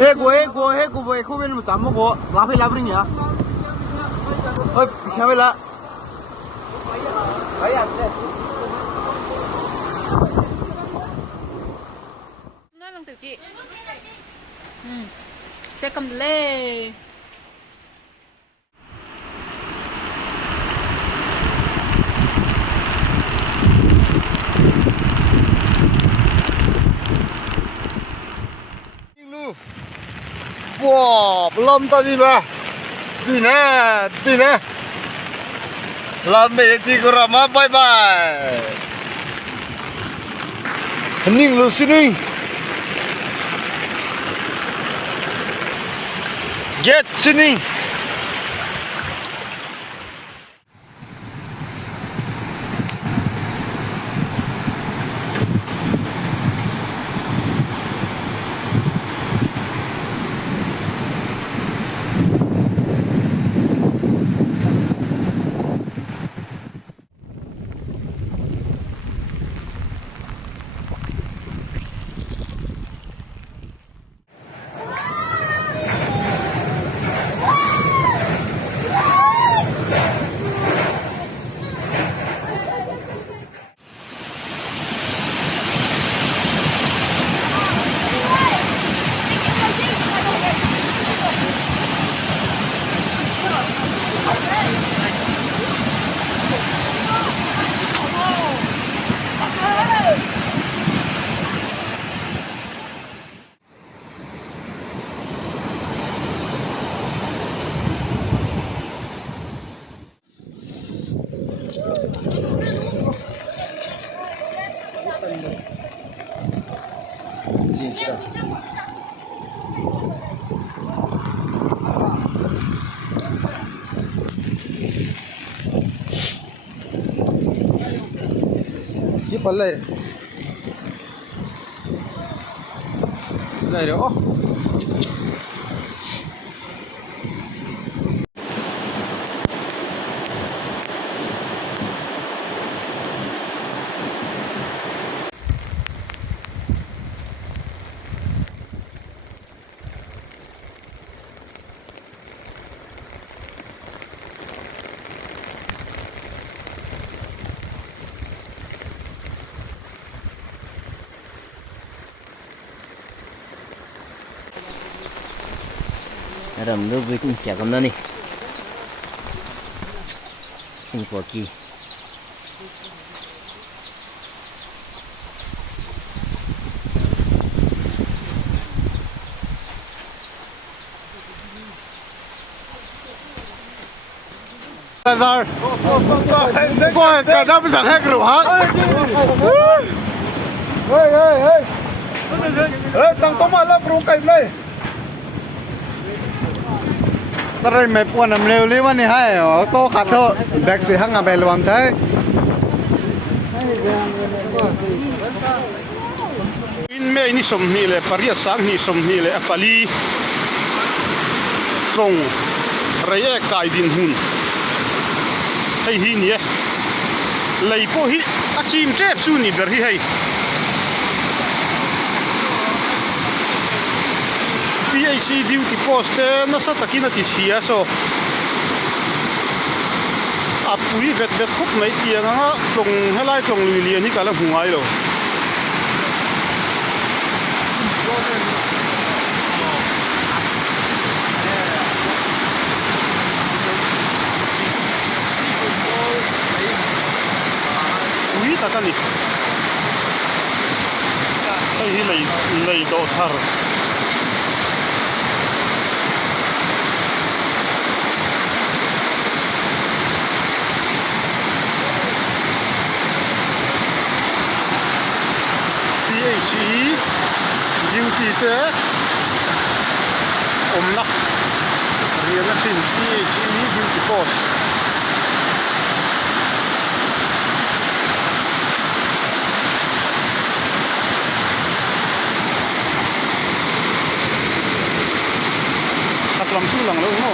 고 왜 코벤을 못 잡먹고 라페 라브리냐? 비샤벨라. Nói luôn tiểu chị. Xe cầm lê. Wow, belum tadi lah. Tina. Lambe ti kurama bye bye. Hening lu sini. Get sini. Palay. Đây đó. Ram lu bikin siagam na ni Singapore ki Rồi. Coi cả đám giặc hết rồi hả? Ê, tăng tóm mà lên rung cây này. Tara may puan am leo liman ni hai to khatho back se hanga bel wam thai in me ni som ni le paria sang ni som ni le apali trong reye kai din hun hei hi ni lei po hi achim trep chu ni ber hi hei PHC duty post na sa takina ti chia so apui vet khop mai tia nga tlong helai tlong li ni kala hungai lo ui takani ai hi lei do thar PHE duty te omnak riana thin PHE duty post saklam tu lang lo no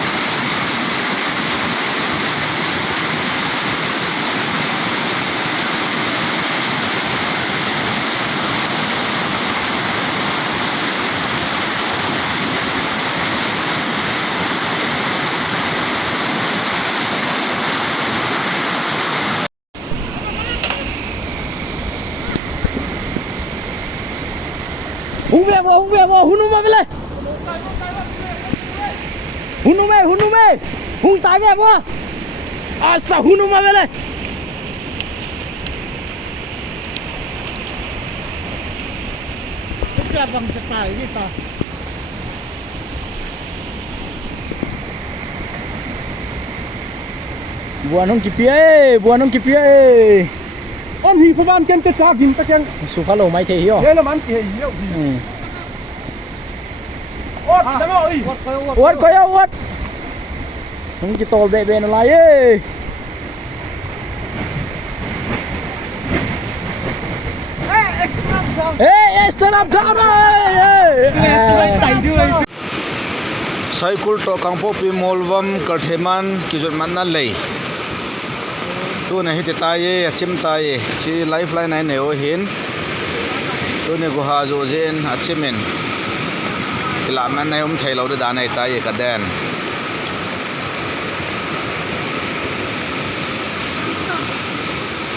Hung về vô, hung nó mà về lên. Hung nó mê, hung tài về vô. À sao hung nó mà về lên. Cái bằng cái tài gì ta. Buat nong kipi on hi phaban ken ke cha gim ta ken su khá lâu mấy thế hiểu ye la man ke hiu ot da mo i ot ko ya ot nong ki tol be be na la ye extra down cycle to kangpo pi molvam katheman kijot manna lei tu ne hiti ta ye achim ta ye chi lifeline ai ne o hin tu ne go ha zo zen achimen ila man nai thailo de da nai ta ye ka den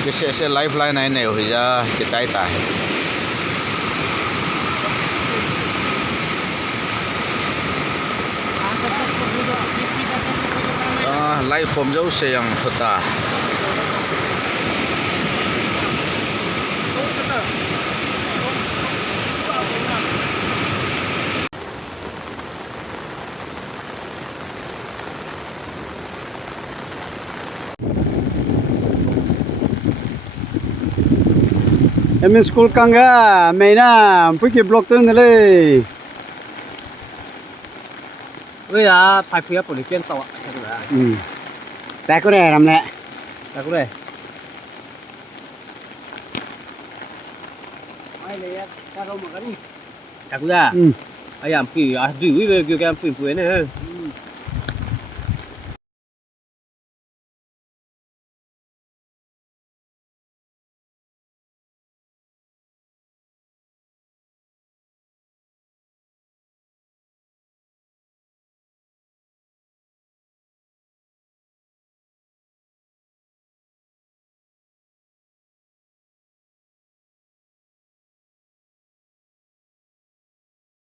ke se lifeline ai ne o hi ja ke chai ta hai lai khom dấu xe yang khota em school kanga mày na phải kịp block tên này ơi à phải phía của liên tàu chắc là tại có này làm nè là cái này chắc là ai làm kỳ à rủi về cái em phim phim này